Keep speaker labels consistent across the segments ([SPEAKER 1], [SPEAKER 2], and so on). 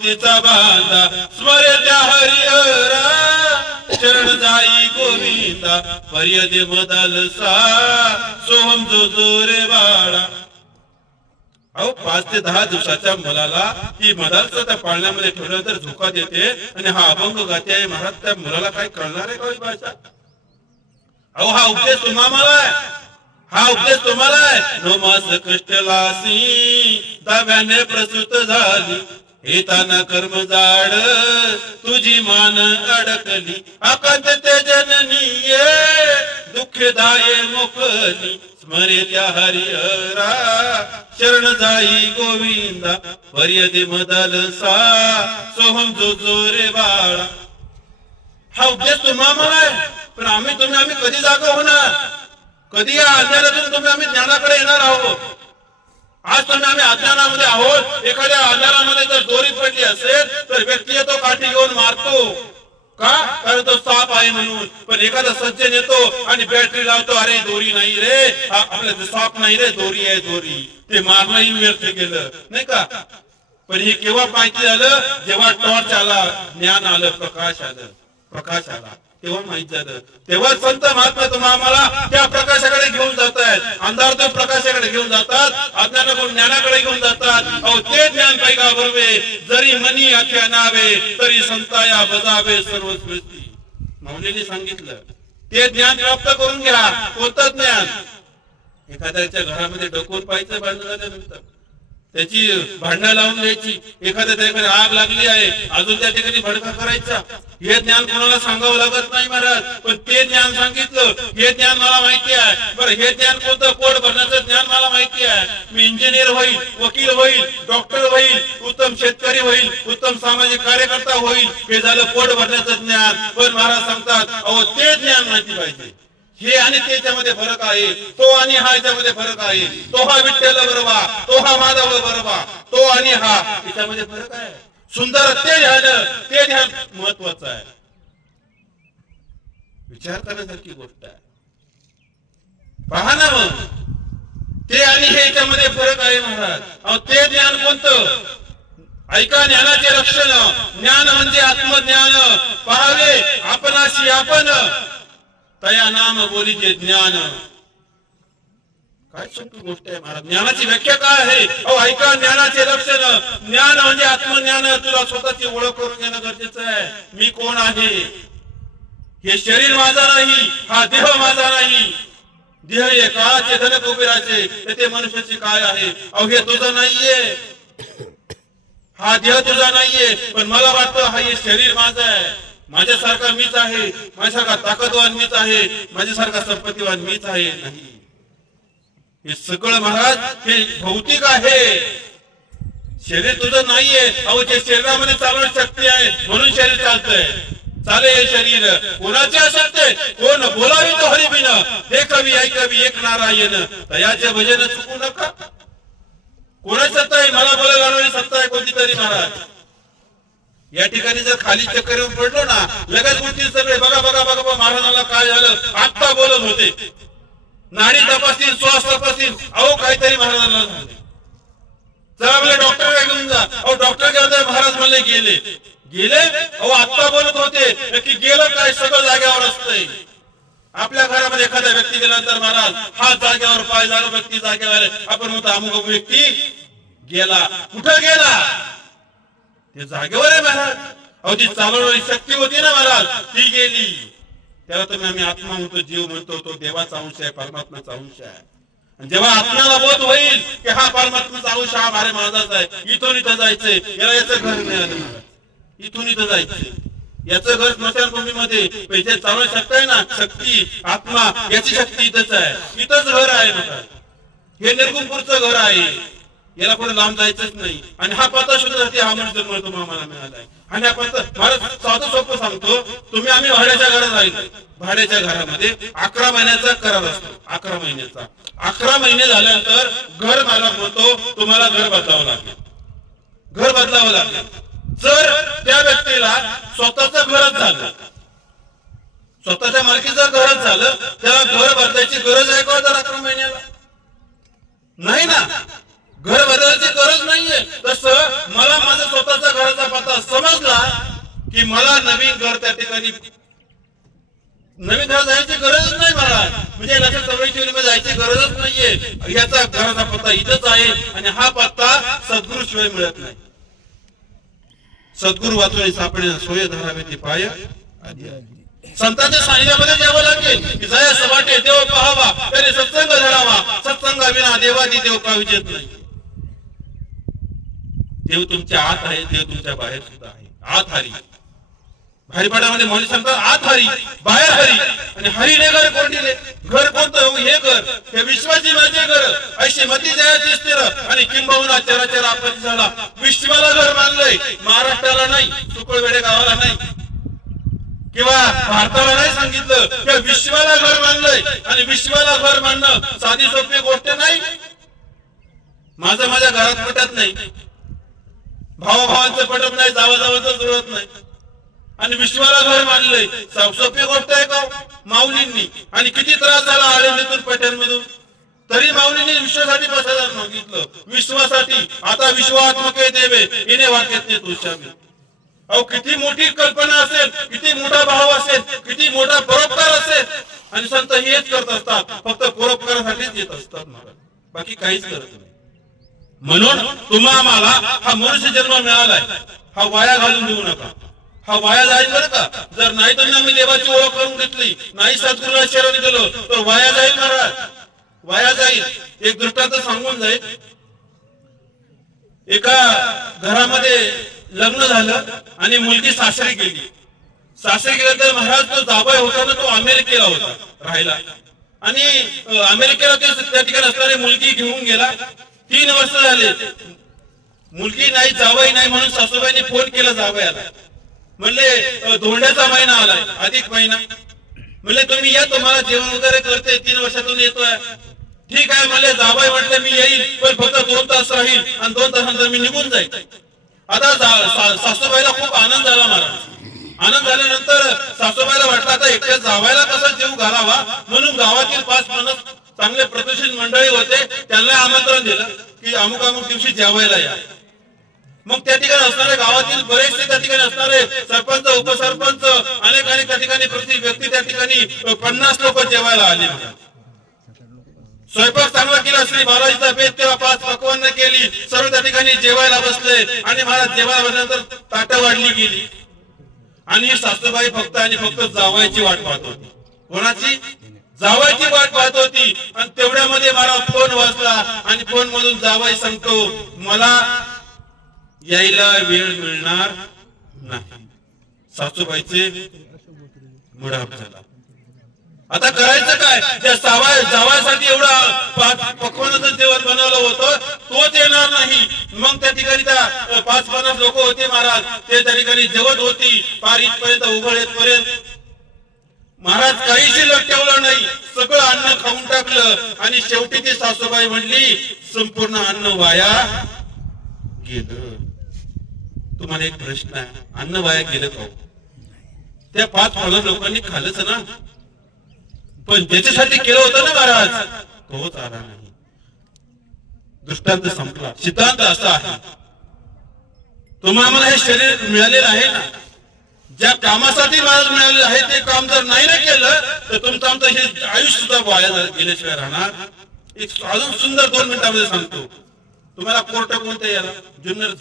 [SPEAKER 1] मुक्तीचा बांधा स्मरे त्या हरिहरा शरण जाई गोविंदा पर्यदे मदाल सा सोहम जो जोरे बाळा. अहो पाच ते दहा दिवसाच्या मुलाला ही मदालचं त्या पाळण्यामध्ये ठेवलं तर धोका देते आणि हा अभंग गाते आहे महाराज त्या मुलाला काय कळणार आहे का भाषा अहो हा उपदेश तुम्हाला आहे. हा उपदेश तुम्हाला आहे. नो कष्ट लासी दाव्याने प्रसूत झाली. येताना कर्म जाड तुझी मान अडकली. आकांत ते जननी ये दुःखदाये मुखली स्मरे त्या हरिहरा शरण जाई गोविंदा. पर्यदे मदल सा सोहम जो जो रे बाळा. हा उपदेश तुम्हा म्हणाय पण आम्ही तुम्ही आम्ही कधी जागा होणार? कधी या अंधारातून तुम्ही आम्ही ज्ञानाकडे येणार आहोत? आज पण आम्ही अज्ञानामध्ये आहोत. एखाद्या आजारामध्ये जर दोरी पडली असेल तर व्यक्ती येतो काठी घेऊन मारतो. का? कारण तो साप आहे म्हणून. पण एखादा सज्जन येतो आणि बॅटरी लावतो अरे दोरी नाही रे. आपलं साप नाही रे दोरी आहे दोरी. ते मारणंही व्यर्थ केलं नाही का? पण हे केव्हा माहिती झालं जेव्हा टॉर्च आला ज्ञान आलं प्रकाश आलं. प्रकाश आला. तेव्हा माहीत झालं. तेव्हा संत महात्मा तुम्हा आम्हाला त्या प्रकाशाकडे घेऊन जात आहेत अंधारातून प्रकाशाकडे घेऊन जातात. अज्ञानाकडून ज्ञानाकडे घेऊन जातात. अहो ते ज्ञान पैका भरवे जरी मनी अख्या नावे तरी संताया बजावे सर्व स्मृती मौलीने सांगितलं ते ज्ञान प्राप्त करून घ्या. कोणतं ज्ञान एखाद्याच्या घरामध्ये डोकून पाहायचं बांधलं त्याची भांडणं लावून द्यायची. एखाद्या ठिकाणी आग लागली आहे. अजून त्या ठिकाणी भडका करायचा. हे ज्ञान कोणाला सांगावं लागत नाही महाराज. पण ते ज्ञान सांगितलं. हे ज्ञान मला माहिती आहे. बरं हे ज्ञान कोणतं? पोट भरण्याचं ज्ञान मला माहिती आहे. मी इंजिनियर होईल वकील होईल डॉक्टर होईल उत्तम शेतकरी होईल उत्तम सामाजिक कार्यकर्ता होईल. हे झालं पोट भरण्याचं ज्ञान. पण महाराज सांगतात अहो ते ज्ञान माहिती पाहिजे. हे आणि त्याच्यामध्ये फरक आहे. तो आणि हा याच्यामध्ये फरक आहे. तो हा विठ्ठल बरोबा तो हा माधव बरोबा तो आणि हा याच्यामध्ये फरक आहे. सुंदर ते ध्यान ते ध्यान महत्वाचं आहे. विचार करण्यासारखी गोष्ट आहे. पहा ना मग. ते आणि हे याच्यामध्ये फरक आहे महाराज. ते ज्ञान कोणतं? ऐका ज्ञानाचे रक्षण. ज्ञान म्हणजे आत्मज्ञान. पहावे आपणाशी आपण. तया नाम बोलीचे ज्ञान. काय सोपी गोष्ट आहे महाराज? ज्ञानाची व्याख्या काय आहे? अहो ऐका ज्ञानाचे लक्षण ज्ञान म्हणजे आत्मज्ञान. तुला स्वतःची ओळख करून घेणं गरजेचं आहे. मी कोण आहे? हे शरीर माझा नाही हा देह माझा नाही. देह हे काळाचे धन कुबेराचे तर ते मनुष्याचे काय आहे? अहो हे तुझं नाहीये. हा देह तुझा नाहीये. पण मला वाटतं हा हे शरीर माझं आहे. माझ्यासारखा मीच आहे. माझ्यासारखा ताकदवान मीच आहे. माझ्यासारखा संपत्तीवान मीच आहे. नाही. हे सगळं महाराज हे भौतिक आहे. शरीर तुझं नाहीये. अहो जे शरीरामध्ये चालवण्याची शक्ती आहे म्हणून शरीर चालतंय. चाले हे शरीर. कोणाचे असते कोण बोलावी तो हरिबिन? हे कवी ऐकवी एक नारायण. तयाचे भजन चुकू नका. कोणाची सत्ता आहे? मला बोलायला सत्ता आहे कोणती तरी महाराज? या ठिकाणी जर खाली चक्कर येऊन पडलो ना लगेच उठतील सगळे बघा बघा बघा बघा काय झालं? आत्ता बोलत होते. नाडी तपासतील श्वास तपासतील. अहो काहीतरी महाराजांना झाले. चला आपल्या डॉक्टर घेऊन जा. अहो डॉक्टर काय महाराज म्हणले गेले. गेले? अहो आत्ता बोलत होते. की गेलं काय? सगळं जाग्यावर असतंय. आपल्या घरामध्ये एखादा व्यक्ती गेल्यानंतर महाराज हा जागेवर पाय झाला व्यक्ती जागेवर आपण म्हणतो अमुक व्यक्ती गेला. कुठं गेला? ते जागेवर आहे महाराज. अहो ती चालवणारी शक्ती होती ना महाराज ती गेली. त्याला तुम्ही आम्ही आत्मा म्हणतो जीव म्हणतो तो देवाचा अंश आहे परमात्माचा अंश आहे. जेव्हा आत्म्याला बोध होईल की हा परमात्माचा अंश हा भारे माझाच आहे इथून इथं जायचंय याला याचं घर मिळालं महाराज. इथून इथं जायचंय. याचं घर स्मशानभूमीमध्ये पैसे चालू शकताय ना शक्ती आत्मा याची शक्ती इथंच आहे. इथंच घर आहे महाराज. हे निर्गुणपूरचं घर आहे. याला कोणी लांब जायचंच नाही. आणि हा पत्ता शोधण्यासाठी हा मनुष्य जन्म तुम्हाला मिळालाय. आणि हा पत्ता मला साधं सोपं सांगतो तुम्ही आम्ही भाड्याच्या घरात राहिलो. भाड्याच्या घरामध्ये अकरा महिन्याचा करार असतो. अकरा महिन्याचा. अकरा महिने झाल्यानंतर घर मालक म्हणतो तुम्हाला घर बदलावं लागेल. घर बदलावं लागेल. जर त्या व्यक्तीला स्वतः घरच झालं स्वतःच्या मालकी जर घरच झालं त्याला घर बदलायची गरज आहे का हो जर अकरा महिन्याला नाही ना घर बदलायची गरज नाहीये तसं मला माझा स्वतःचा घराचा घर त्या ठिकाणी नवीन घर जायची गरजच नाही महाराज. म्हणजे लक्षात चौऱ्याऐंशी जायची गरजच नाहीये. याचा घराचा पत्ता इथंच आहे आणि हा पत्ता सद्गुरु शिवाय मिळत नाही. सद्गुरु वाचून सापडे सोय धरावे ते पाय. संतांच्या सानिध्यामध्ये द्यावं लागेल. की जया सवाटे देव पाहावा तरी सत्संग धरावा सत्संगाविना देवादी देव का विजेत नाही? देव तुमच्या आत आहे देव तुमच्या बाहेर सुद्धा आहे. आत हरी. हरिपाठामध्ये मौली सांगतात आत हरी बाहेर हरी. आणि हरीने घर कोण दिले? घर कोणतं? हो, हे घर. हे विश्वाची माझे घर. अशी मती जयाची स्थिर. आणि किंबहुना चराचर आपण झाला. विश्वाला घर मानलंय महाराष्ट्राला नाही सुकळवेडे गावाला नाही. किंवा भारताला नाही सांगितलं किंवा विश्वाला घर मानलंय आणि विश्वाला घर मानणं साधी सोपी गोष्ट नाही. माझं माझ्या घरात पटत नाही. भावाभावांचं पटत नाही जावा जावाचं जुळत नाही. आणि विश्वाला घर मानलंय सोपी गोष्ट आहे का? माऊलींनी. आणि किती त्रास झाला आळंदीतून पैठणमधून? तरी माऊलींनी विश्वासाठी पाच मागितलं विश्वासाठी. आता विश्वात्मक देवे. हिने वाक्यात तुझ्यावी अहो किती मोठी कल्पना असेल किती मोठा भाव असेल किती मोठा परोपकार असेल. आणि संत हेच करत असतात. फक्त परोपकारासाठीच येत असतात महाराज. बाकी काहीच करत नाही. म्हणून तुम्हा आम्हाला हा मनुष्य जन्म मिळालाय. हा वाया घालून देऊ नका. हा वाया जाईल बरं का जर नाही तुम्ही आम्ही देवाची ओळख करून घेतली. नाही सद्गुरूला शरण गेलो तर वाया जाईल महाराज. वाया जाईल. एक दृष्टांत सांगून जाईल. एका घरामध्ये लग्न झालं आणि मुलगी सासरी गेली. सासरी गेल्यानंतर महाराज तो जाबाय होता ना तो अमेरिकेला होता राहायला. आणि अमेरिकेला त्या ठिकाणी असणारी मुलगी घेऊन गेला. तीन वर्ष झाले. मुलगी नाही जावई नाही म्हणून सासूबाईने फोन केला जावयाला म्हणले धोंड्याचा महिना आलाय अधिक महिना. म्हणले तुम्ही या तुम्हाला जेवण वगैरे करते तीन वर्षातून येतोय. ठीक आहे म्हणले जाबाई म्हटलं मी येईल पण फक्त दोन तास राहील आणि दोन तासानंतर मी निघून जाईल. आता सासूबाईला खूप आनंद झाला महाराज. आनंद झाल्यानंतर सासूबाईला वाटलं आता एकट्या जावायला कसा जीव घालावा? म्हणून गावातील पाच पन्नास चांगले प्रतिष्ठित मंडळी होते त्यांना आमंत्रण दिलं की अमुक अमुक दिवशी जेवायला या. मग त्या ठिकाणी असणारे गावातील बरेचसे त्या ठिकाणी असणारे सरपंच उपसरपंच अनेक अनेक त्या ठिकाणी प्रति व्यक्ती त्या ठिकाणी पन्नास लोक जेवायला आले स्वयंपाक चांगला केला श्री बालाजीचा भेद तेव्हा पाच पकवान केली सर्व त्या ठिकाणी जेवायला बसले आणि महाराज जेवायला बसल्यानंतर ताट वाढली गेली. आणि सासूबाई फक्त आणि फक्त जावायची वाट पाहत होती. कोणाची? जावायची वाट पाहत होती. आणि तेवढ्यामध्ये मला फोन वाजला आणि फोन मधून जावाई सांगतो मला यायला वेळ मिळणार नाही. सासूबाईचे मुडाप झाला. आता करायचं काय? त्या सावा जावासाठी एवढा पा- पकवानाचं जेवण बनवलं होतं तोच येणार नाही. मग त्या ठिकाणी त्या पाच पन्नास लोक होते महाराज. ते त्या ठिकाणी जेवत होती. पार इथपर्यंत उघड येतपर्यंत. महाराज काही शिल्लक ठेवलं नाही. सगळं अन्न खाऊन टाकलं. आणि शेवटी ती सासूबाई म्हणली संपूर्ण अन्न वाया गेलं. तुम्हाला एक प्रश्न आहे. अन्न वाया गेलं का हो? त्या पाच पन्नास लोकांनी खालच ना. पण त्याच्यासाठी केलं होतं ना महाराज तोच आला नाही. दृष्टांत संपला. सिद्धांत असा आहे. तुम्हाला हे शरीर मिळालेलं आहे ना? ज्या कामासाठी महाराज मिळालेलं आहे ते काम जर नाही ना केलं तर तुमचं आमचं हे आयुष्य सुद्धा वाया गेल्याशिवाय राहणार. एक अजून सुंदर दोन मिनिटांमध्ये सांगतो. तुम्हाला कोर्ट कोणतं याला जुन्नर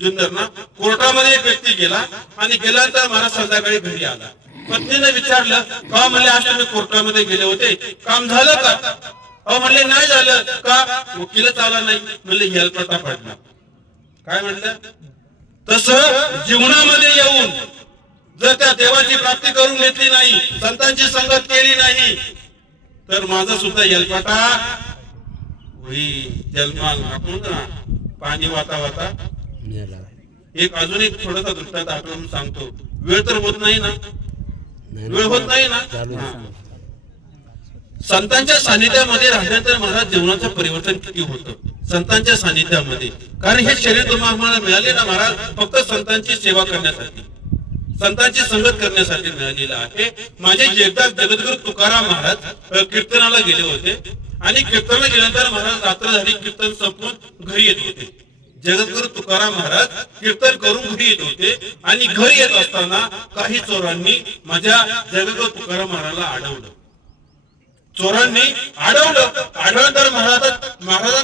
[SPEAKER 1] जुन्नर ना? कोर्टामध्ये एक व्यक्ती गेला आणि गेल्यानंतर महाराज संध्याकाळी घरी आला. पत्नीने विचारलं का म्हणले आज तुम्ही कोर्टामध्ये गेले होते? काम झालं का? अहो म्हणले नाही झालं. का? वकीलच आला नाही. म्हणले हेलपटा पडला. काय म्हणलं तस जीवनामध्ये येऊन जर त्या देवाची प्राप्ती करून घेतली नाही संतांची संगत केली नाही तर माझा सुद्धा यलपाटा होई जन्माल आपण ना पाणी वाता वाता एक अजून एक थोडासा दृष्टांत आठवून सांगतो. वेळ तर होत नाही ना. वेळ होत नाही ना. हा. संतांच्या सानिध्यामध्ये राहिल्यानंतर महाराज जीवनाचं परिवर्तन किती होतं? संतांच्या सानिध्यामध्ये. कारण हे शरीर तुम्हाला मिळाले ना महाराज फक्त संतांची सेवा करण्यासाठी. संतांची संगत करण्यासाठी मिळालेला आहे. माझे जगदास जगद्गुरु तुकाराम महाराज कीर्तनाला गेले होते. आणि कीर्तनाला गेल्यानंतर महाराज रात्र झाली कीर्तन संपून घरी येत होते. जगद्गुरु तुकाराम महाराज कीर्तन करून घरी येत होते. आणि घरी येत असताना काही चोरांनी माझ्या जगद्गुरु तुकाराम महाराजला अडवलं चोरांनी अडवलं अडवलं तर महाराज महाराज